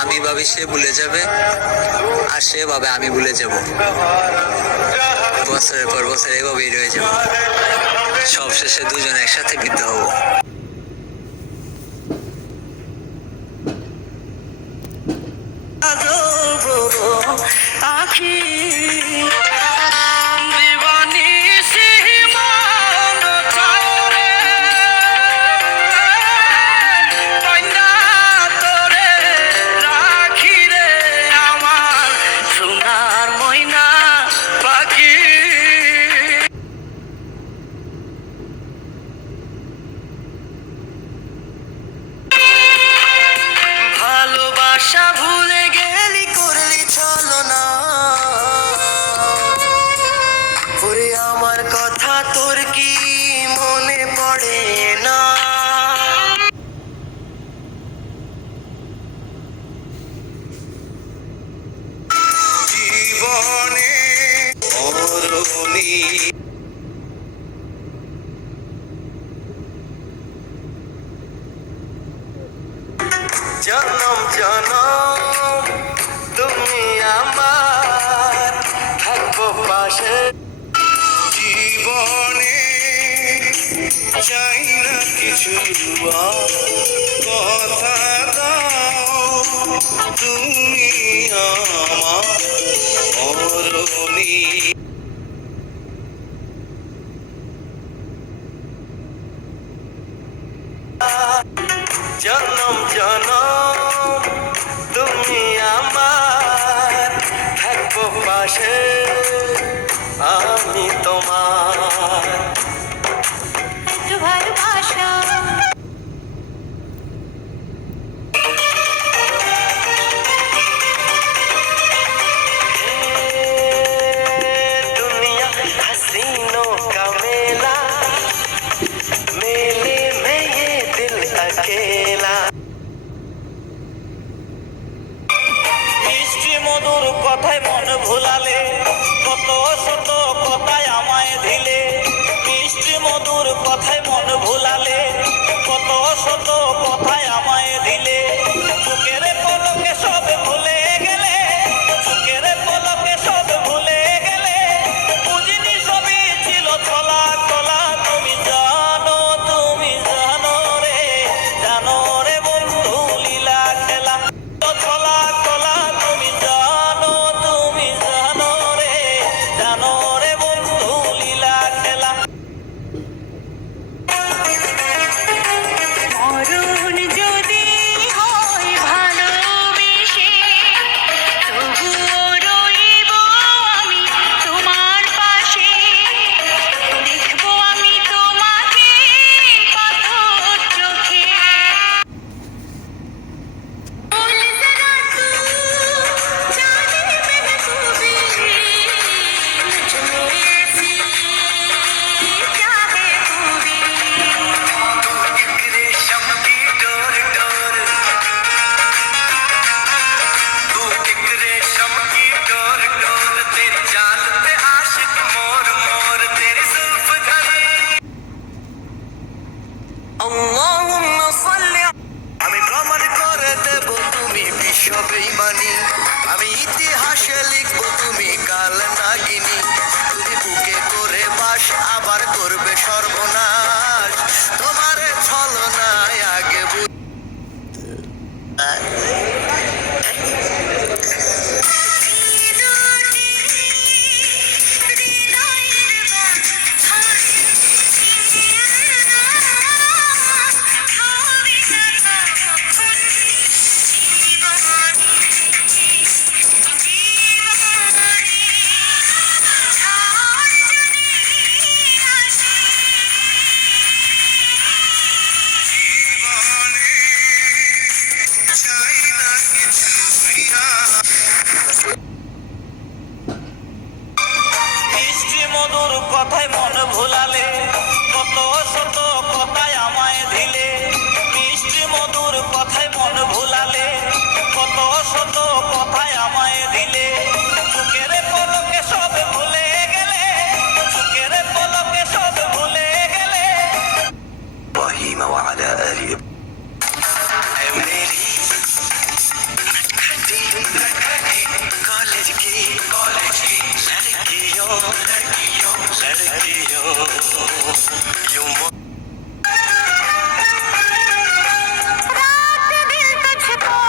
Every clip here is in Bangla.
আমি ভাবি সে ভুলে যাবে, আর সে ভাবে আমি ভুলে যাব। বছরের পর বছর এভাবেই রয়ে যাবো, সবশেষে দুজন একসাথে বিদ্ধ হবো। আখি ভুলে গেলি করলি চলো না, ওরে আমার কথা তোর কি মনে পড়ে না? জীবনে মরণী জনম জনম তুমি আমার থাকবো পাশে। জীবনে চাই না কিছু কথা দাও, তুমি আমার মরণী। জনম জনম তুমি আমার থাকবো পাশে, আমি তোমার ভালোবাসা। দুনিয়া हसीनों का मेला, मेले में ये दिल अकेला। মিষ্টি মধুর কথায় মন ভুলালে, কত শত কথায় আমায় দিলে। মিষ্টি মধুর কথায় মন ভুলালে, কত শত কথায় আমায় দিলে। চোখের পলকে সব ভুলে গেলে, চোখের পলকে সব ভুলে গেলে। বুঝিনি সবই ছিল ছলা কলা, তুমি জানো রে বন্ধু লীলা খেলা। ছলা কলা তুমি জানো রে বন্ধু লীলা খেলা। মরণ যদি হয় ভালোবেসে, তবুও রইব আমি তোমার পাশে। দেখবো আমি তোমাকে পাথর চোখে। আমি প্রমাণ করে দেব তুমি বিশ্ব বেঈমানি, আমি ইতিহাসে লিখবো তুমি কাল নাগিনী। তুমি বুকে করে বাস আবার করবে সর্বনাশ, তোমার ছলনায় আগে মিষ্টি মধুর কথায় মন ভুলালে, কত শত কথায় আমায় দিলে। মিষ্টি মধুর কথায় মন ভুলালে, কত শত কথায় আমায় দিলে। চোখের পলকে সব ভুলে গেলে, চোখের পলকে সব ভুলে গেলে। ইব্রাহিম ওয়া আলা আলি यूं रात दिन तुझको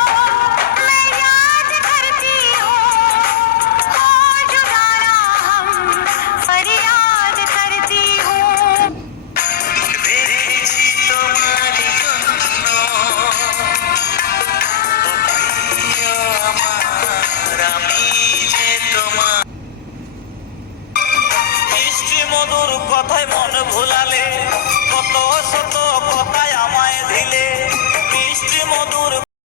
मैं याद करती हूँ, हो जुदाना हम फरियाद करती हूँ। দেখেছি তোমারই জন্য ও প্রিয় আমার, আমি যে তোমার মিষ্টি মধুর কথায় মন ভুলালে, কত শত কথায় আমায় দিলে, মিষ্টি মধুর